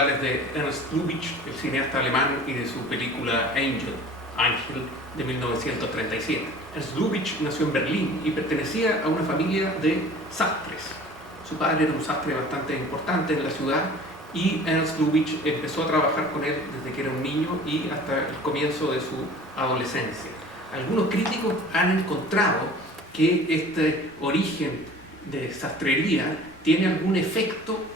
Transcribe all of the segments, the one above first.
hablarles de Ernst Lubitsch, el cineasta alemán, y de su película Ángel, de 1937. Ernst Lubitsch nació en Berlín y pertenecía a una familia de sastres. Su padre era un sastre bastante importante en la ciudad y Ernst Lubitsch empezó a trabajar con él desde que era un niño y hasta el comienzo de su adolescencia. Algunos críticos han encontrado que este origen de sastrería tiene algún efecto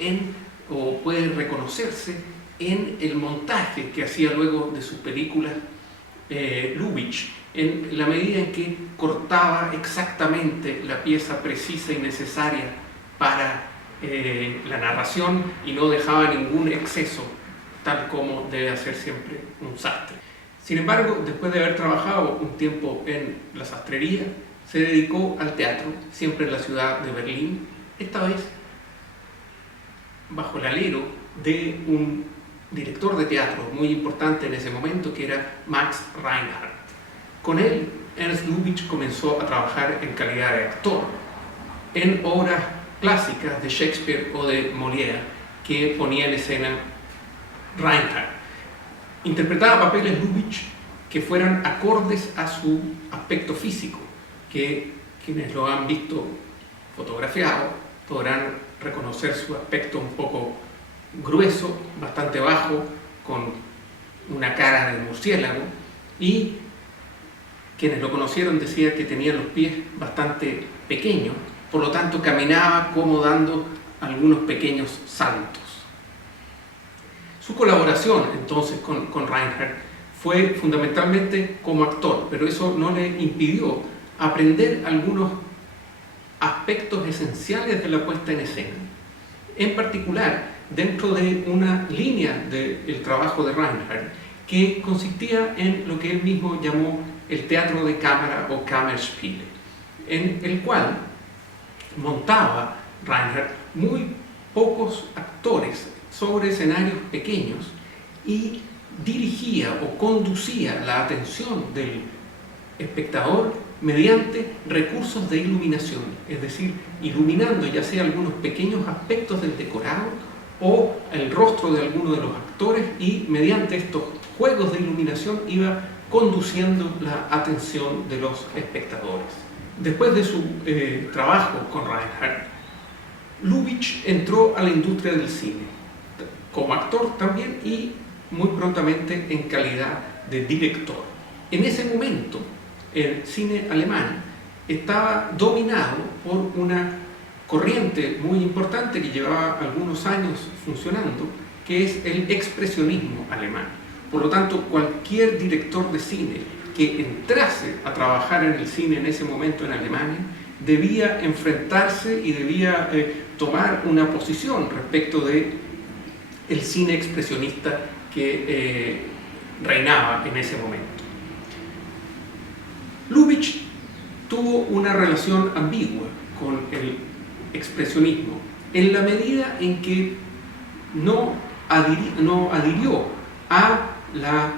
o puede reconocerse en el montaje que hacía luego de sus películas Lubitsch, en la medida en que cortaba exactamente la pieza precisa y necesaria para la narración y no dejaba ningún exceso, tal como debe hacer siempre un sastre. Sin embargo, después de haber trabajado un tiempo en la sastrería, se dedicó al teatro, siempre en la ciudad de Berlín, esta vez bajo el alero de un director de teatro muy importante en ese momento, que era Max Reinhardt. Con él, Ernst Lubitsch comenzó a trabajar en calidad de actor en obras clásicas de Shakespeare o de Molière que ponía en escena Reinhardt. Interpretaba papeles Lubitsch que fueran acordes a su aspecto físico, que quienes lo han visto fotografiado podrán reconocer su aspecto un poco grueso, bastante bajo, con una cara de murciélago, y quienes lo conocieron decían que tenía los pies bastante pequeños, por lo tanto caminaba como dando algunos pequeños saltos. Su colaboración entonces con Reinhardt fue fundamentalmente como actor, pero eso no le impidió aprender algunos aspectos esenciales de la puesta en escena. En particular, dentro de una línea del trabajo de Reinhardt que consistía en lo que él mismo llamó el teatro de cámara o Kammerspiele, en el cual montaba Reinhardt muy pocos actores sobre escenarios pequeños y dirigía o conducía la atención del espectador mediante recursos de iluminación, es decir, iluminando ya sea algunos pequeños aspectos del decorado o el rostro de alguno de los actores, y mediante estos juegos de iluminación iba conduciendo la atención de los espectadores. Después de su trabajo con Reinhardt, Lubitsch entró a la industria del cine, como actor también y muy prontamente en calidad de director. En ese momento, el cine alemán estaba dominado por una corriente muy importante que llevaba algunos años funcionando, que es el expresionismo alemán. Por lo tanto, cualquier director de cine que entrase a trabajar en el cine en ese momento en Alemania debía enfrentarse y debía tomar una posición respecto de el cine expresionista que reinaba en ese momento. Lubitsch tuvo una relación ambigua con el expresionismo en la medida en que no adhirió a la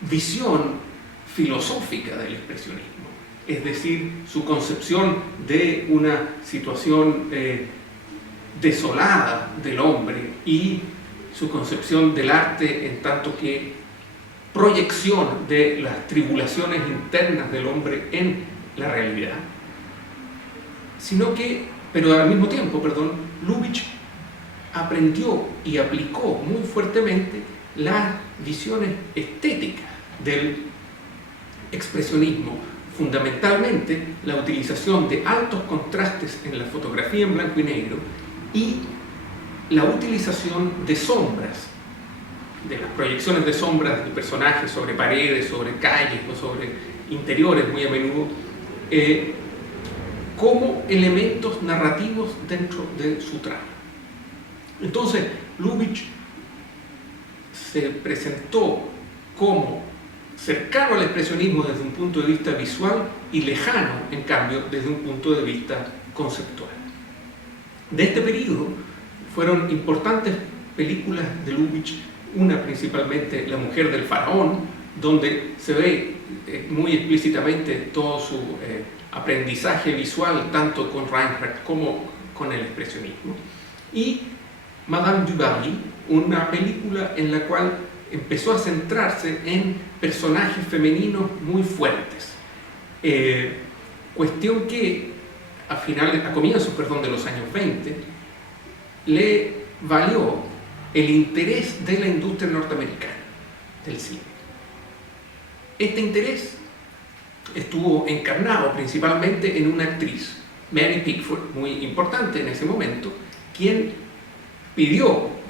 visión filosófica del expresionismo, es decir, su concepción de una situación desolada del hombre y su concepción del arte en tanto que proyección de las tribulaciones internas del hombre en la realidad, pero al mismo tiempo, Lubitsch aprendió y aplicó muy fuertemente las visiones estéticas del expresionismo, fundamentalmente la utilización de altos contrastes en la fotografía en blanco y negro y la utilización de sombras, de las proyecciones de sombras de personajes sobre paredes, sobre calles o sobre interiores muy a menudo, como elementos narrativos dentro de su trama. Entonces, Lubitsch se presentó como cercano al expresionismo desde un punto de vista visual y lejano, en cambio, desde un punto de vista conceptual. De este periodo fueron importantes películas de Lubitsch, una principalmente La mujer del faraón, donde se ve muy explícitamente todo su aprendizaje visual, tanto con Reinhardt como con el expresionismo, y Madame du Barry, una película en la cual empezó a centrarse en personajes femeninos muy fuertes. Cuestión que a comienzos de los años 20 le valió el interés de la industria norteamericana del cine. Este interés estuvo encarnado principalmente en una actriz, Mary Pickford, muy importante en ese momento, quien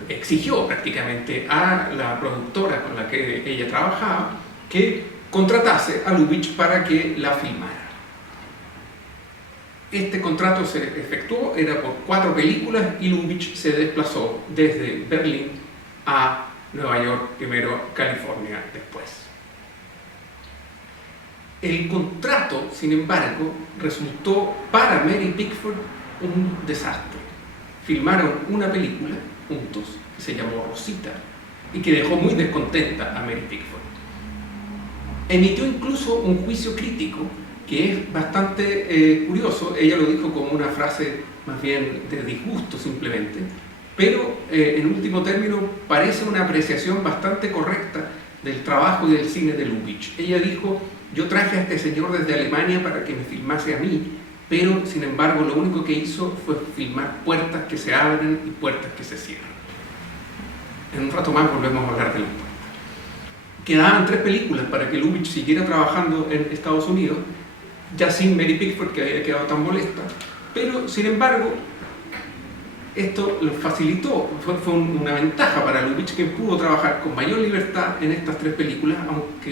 exigió prácticamente a la productora con la que ella trabajaba que contratase a Lubitsch para que la filmara. Este contrato se efectuó, era por 4 películas, y Lubitsch se desplazó desde Berlín a Nueva York, primero California después. El contrato, sin embargo, resultó para Mary Pickford un desastre. Filmaron una película juntos que se llamó Rosita y que dejó muy descontenta a Mary Pickford. Emitió incluso un juicio crítico que es bastante curioso. Ella lo dijo como una frase más bien de disgusto simplemente, pero en último término parece una apreciación bastante correcta del trabajo y del cine de Lubitsch. Ella dijo: yo traje a este señor desde Alemania para que me filmase a mí, pero sin embargo lo único que hizo fue filmar puertas que se abren y puertas que se cierran. En un rato más volvemos a hablar de las puertas. Quedaban 3 películas para que Lubitsch siguiera trabajando en Estados Unidos, ya sin Mary Pickford, que había quedado tan molesta, pero sin embargo esto lo facilitó, fue una ventaja para Lubitsch, que pudo trabajar con mayor libertad en estas 3 películas,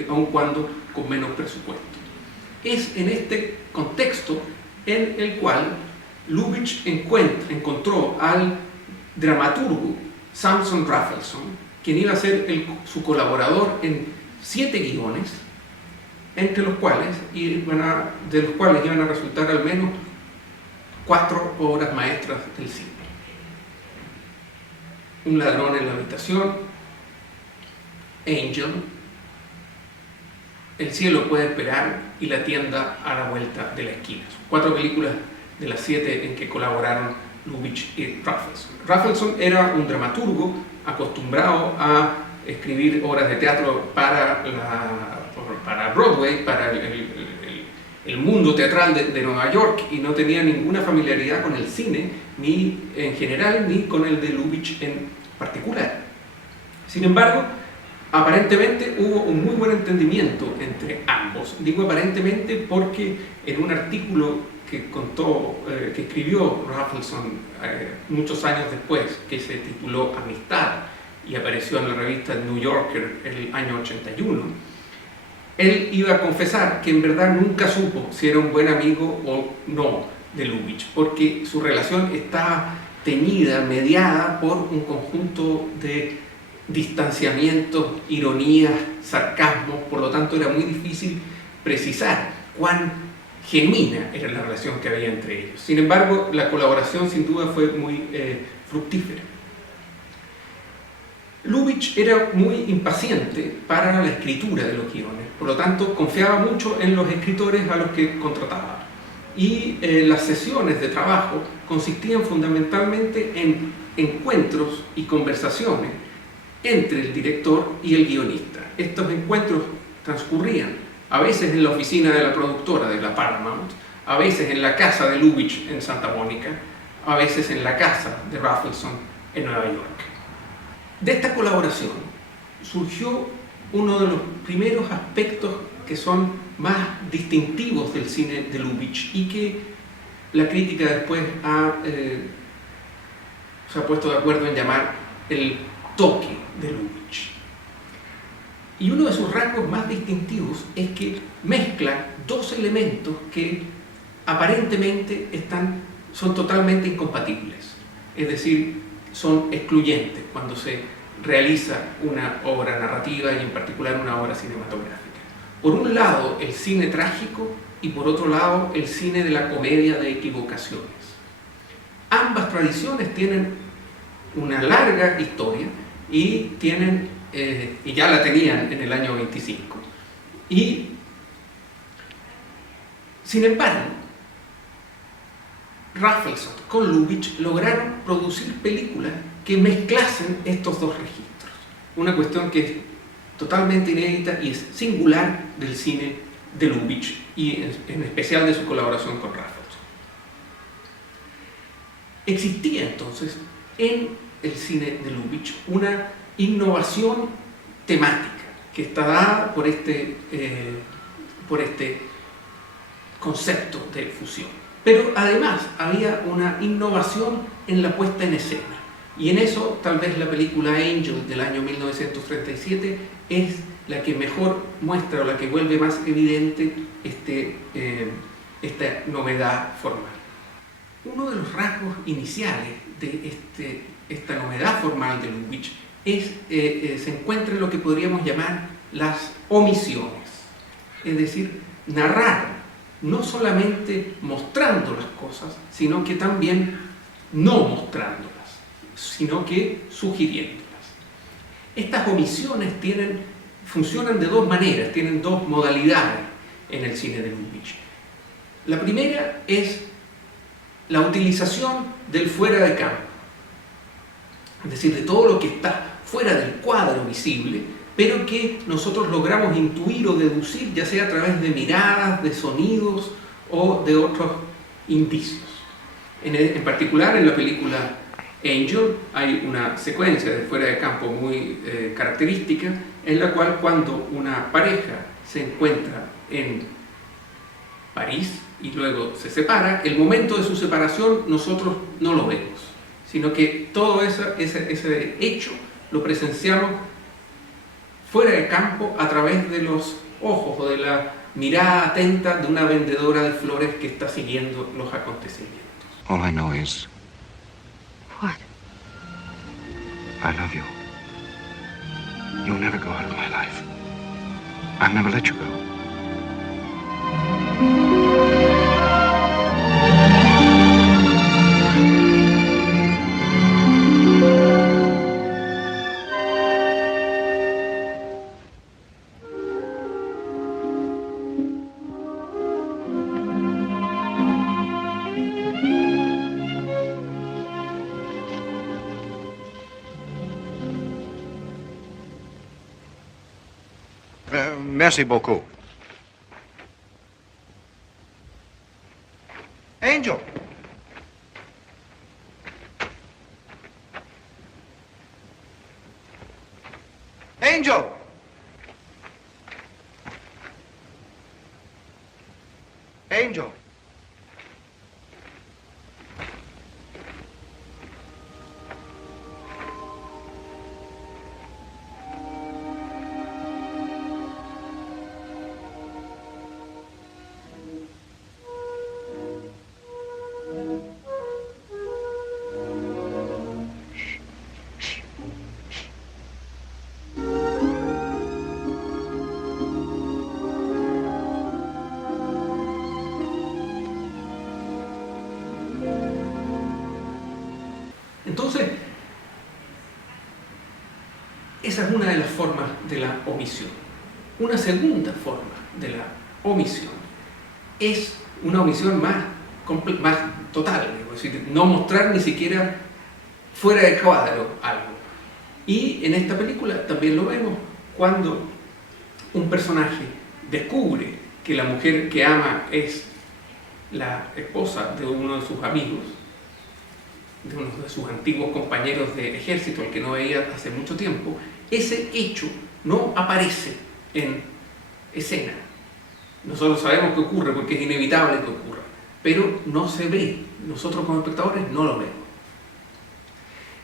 aun cuando con menos presupuesto. Es en este contexto en el cual Lubitsch encontró al dramaturgo Samson Raphaelson, quien iba a ser su colaborador en 7 guiones, de los cuales iban a resultar al menos 4 obras maestras del cine: Un ladrón en la habitación, Angel, El cielo puede esperar y La tienda a la vuelta de la esquina. Son 4 películas de las 7 en que colaboraron Lubitsch y Raphaelson. Raphaelson era un dramaturgo acostumbrado a escribir obras de teatro para Broadway, para el mundo teatral de Nueva York, y no tenía ninguna familiaridad con el cine, ni en general, ni con el de Lubitsch en particular. Sin embargo, aparentemente hubo un muy buen entendimiento entre ambos. Digo aparentemente porque en un artículo que escribió Raphaelson muchos años después, que se tituló Amistad y apareció en la revista New Yorker el año 81, él iba a confesar que en verdad nunca supo si era un buen amigo o no de Lubitsch, porque su relación estaba teñida, mediada por un conjunto de distanciamientos, ironías, sarcasmos. Por lo tanto era muy difícil precisar cuán genuina era la relación que había entre ellos. Sin embargo, la colaboración sin duda fue muy fructífera. Lubitsch era muy impaciente para la escritura de los guiones, por lo tanto confiaba mucho en los escritores a los que contrataba, y las sesiones de trabajo consistían fundamentalmente en encuentros y conversaciones entre el director y el guionista. Estos encuentros transcurrían a veces en la oficina de la productora de la Paramount, a veces en la casa de Lubitsch en Santa Mónica, a veces en la casa de Raphaelson en Nueva York. De esta colaboración surgió uno de los primeros aspectos que son más distintivos del cine de Lubitsch y que la crítica después se ha puesto de acuerdo en llamar el toque de Lubitsch. Y uno de sus rasgos más distintivos es que mezcla 2 elementos que aparentemente son totalmente incompatibles, es decir, son excluyentes cuando se realiza una obra narrativa y en particular una obra cinematográfica. Por un lado, el cine trágico, y por otro lado, el cine de la comedia de equivocaciones. Ambas tradiciones tienen una larga historia y ya la tenían en el año 25. Y, sin embargo, Raphaelson con Lubitsch lograron producir películas que mezclasen estos dos registros. Una cuestión que es totalmente inédita y es singular del cine de Lubitsch y en especial de su colaboración con Raffles. Existía entonces en el cine de Lubitsch una innovación temática que está dada por este concepto de fusión. Pero además había una innovación en la puesta en escena. Y en eso tal vez la película Angel del año 1937 es la que mejor muestra o la que vuelve más evidente esta novedad formal. Uno de los rasgos iniciales de esta novedad formal de Lubitsch se encuentra en lo que podríamos llamar las omisiones. Es decir, narrar no solamente mostrando las cosas, sino que también no mostrándolas, sino que sugiriéndolas. Estas omisiones funcionan de dos maneras, tienen dos modalidades en el cine de Lubitsch. La primera es la utilización del fuera de campo, es decir, de todo lo que está fuera del cuadro visible, pero que nosotros logramos intuir o deducir, ya sea a través de miradas, de sonidos o de otros indicios. En particular, en la película Angel hay una secuencia de fuera de campo muy característica, en la cual cuando una pareja se encuentra en París y luego se separa, el momento de su separación nosotros no lo vemos, sino que todo ese hecho lo presenciamos fuera de campo a través de los ojos o de la mirada atenta de una vendedora de flores que está siguiendo los acontecimientos. All I know is What? I love you. You'll never go out of my life. I'll never let you go. Merci beaucoup. Angel! Angel! Angel! Entonces, esa es una de las formas de la omisión. Una segunda forma de la omisión es una omisión más total, es decir, no mostrar ni siquiera fuera de cuadro algo. Y en esta película también lo vemos cuando un personaje descubre que la mujer que ama es la esposa de uno de sus amigos, de uno de sus antiguos compañeros de ejército, al que no veía hace mucho tiempo. Ese hecho no aparece en escena. Nosotros sabemos que ocurre porque es inevitable que ocurra, pero no se ve. Nosotros como espectadores no lo vemos.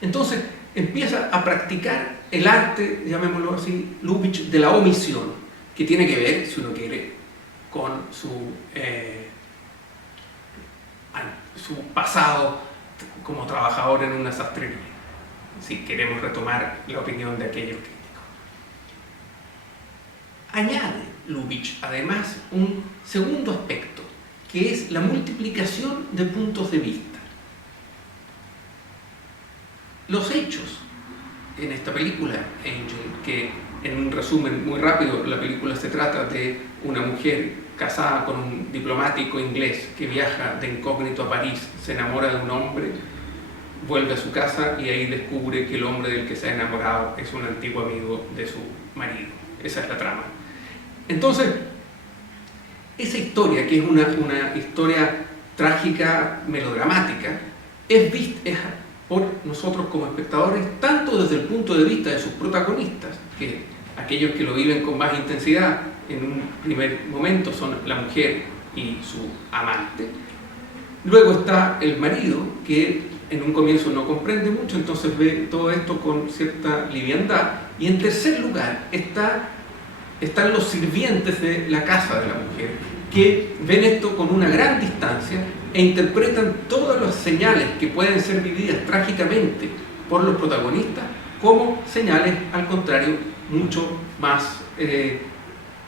Entonces empieza a practicar el arte, llamémoslo así, Lubitsch, de la omisión, que tiene que ver, si uno quiere, con su pasado como trabajador en una sastrería, si queremos retomar la opinión de aquellos críticos. Añade Lubitsch además un segundo aspecto, que es la multiplicación de puntos de vista. Los hechos en esta película, Angel, que en un resumen muy rápido, la película se trata de una mujer casada con un diplomático inglés que viaja de incógnito a París, se enamora de un hombre vuelve a su casa y ahí descubre que el hombre del que se ha enamorado es un antiguo amigo de su marido. Esa es la trama. Entonces, esa historia, que es una historia trágica, melodramática, es vista por nosotros como espectadores tanto desde el punto de vista de sus protagonistas, que aquellos que lo viven con más intensidad en un primer momento son la mujer y su amante. Luego está el marido, que en un comienzo no comprende mucho, entonces ve todo esto con cierta liviandad. Y en tercer lugar están los sirvientes de la casa de la mujer, que ven esto con una gran distancia e interpretan todas las señales que pueden ser vividas trágicamente por los protagonistas como señales, al contrario, mucho más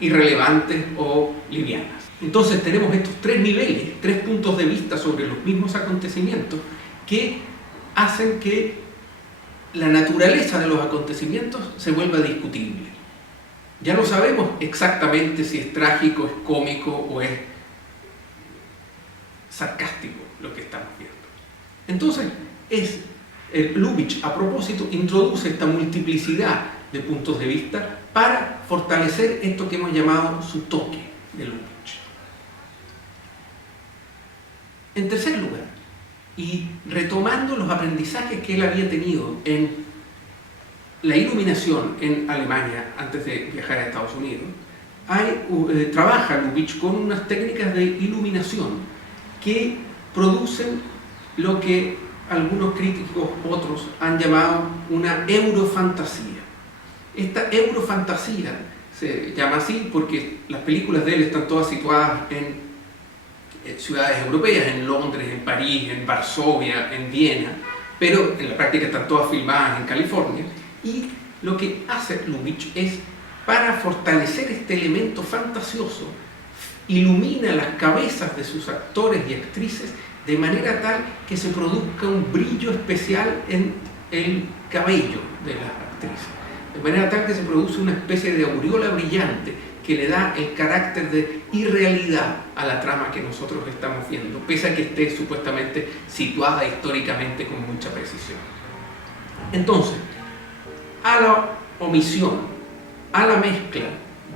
irrelevantes o livianas. Entonces tenemos estos tres niveles, tres puntos de vista sobre los mismos acontecimientos que hacen que la naturaleza de los acontecimientos se vuelva discutible. Ya no sabemos exactamente si es trágico, es cómico o es sarcástico lo que estamos viendo. Entonces, Lubitsch, a propósito, introduce esta multiplicidad de puntos de vista para fortalecer esto que hemos llamado su toque de Lubitsch. En tercer lugar, y retomando los aprendizajes que él había tenido en la iluminación en Alemania antes de viajar a Estados Unidos, trabaja Lubitsch con unas técnicas de iluminación que producen lo que algunos críticos, otros, han llamado una eurofantasía. Esta eurofantasía se llama así porque las películas de él están todas situadas en ciudades europeas, en Londres, en París, en Varsovia, en Viena, pero en la práctica están todas filmadas en California. Y lo que hace Lubitsch es, para fortalecer este elemento fantasioso, ilumina las cabezas de sus actores y actrices de manera tal que se produzca un brillo especial en el cabello de las actrices, de manera tal que se produce una especie de aureola brillante que le da el carácter de irrealidad a la trama que nosotros estamos viendo, pese a que esté supuestamente situada históricamente con mucha precisión. Entonces, a la omisión, a la mezcla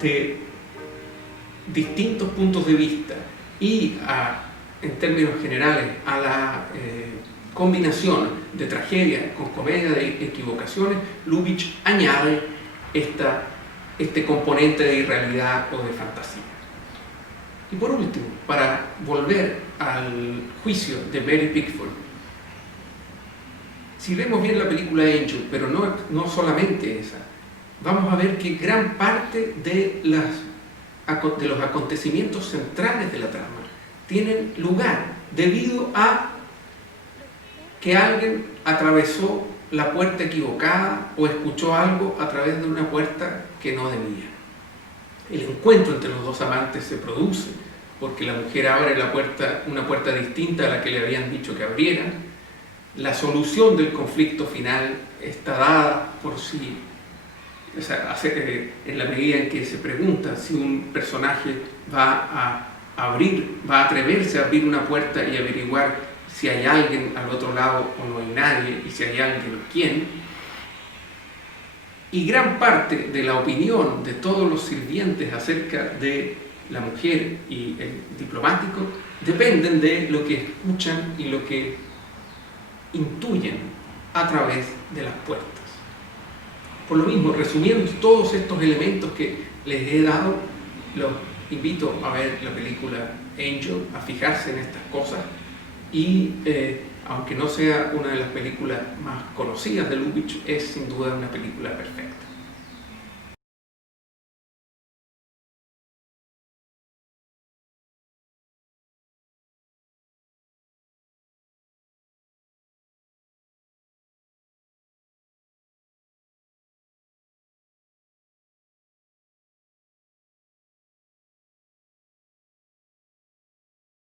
de distintos puntos de vista y en términos generales a la combinación de tragedia con comedia de equivocaciones, Lubitsch añade este componente de irrealidad o de fantasía. Y por último, para volver al juicio de Mary Pickford, si vemos bien la película Angel, pero no solamente esa, vamos a ver que gran parte de los acontecimientos centrales de la trama tienen lugar debido a que alguien atravesó la puerta equivocada o escuchó algo a través de una puerta que no debía. El encuentro entre los dos amantes se produce porque la mujer abre una puerta distinta a la que le habían dicho que abrieran. La solución del conflicto final está dada por sí, en la medida en que se pregunta si un personaje va a atreverse a abrir una puerta y averiguar si hay alguien al otro lado o no hay nadie, y si hay alguien, ¿quién? Y gran parte de la opinión de todos los sirvientes acerca de la mujer y el diplomático dependen de lo que escuchan y lo que intuyen a través de las puertas. Por lo mismo, resumiendo todos estos elementos que les he dado, los invito a ver la película Angel, a fijarse en estas cosas y, aunque no sea una de las películas más conocidas de Lubitsch, es sin duda una película perfecta.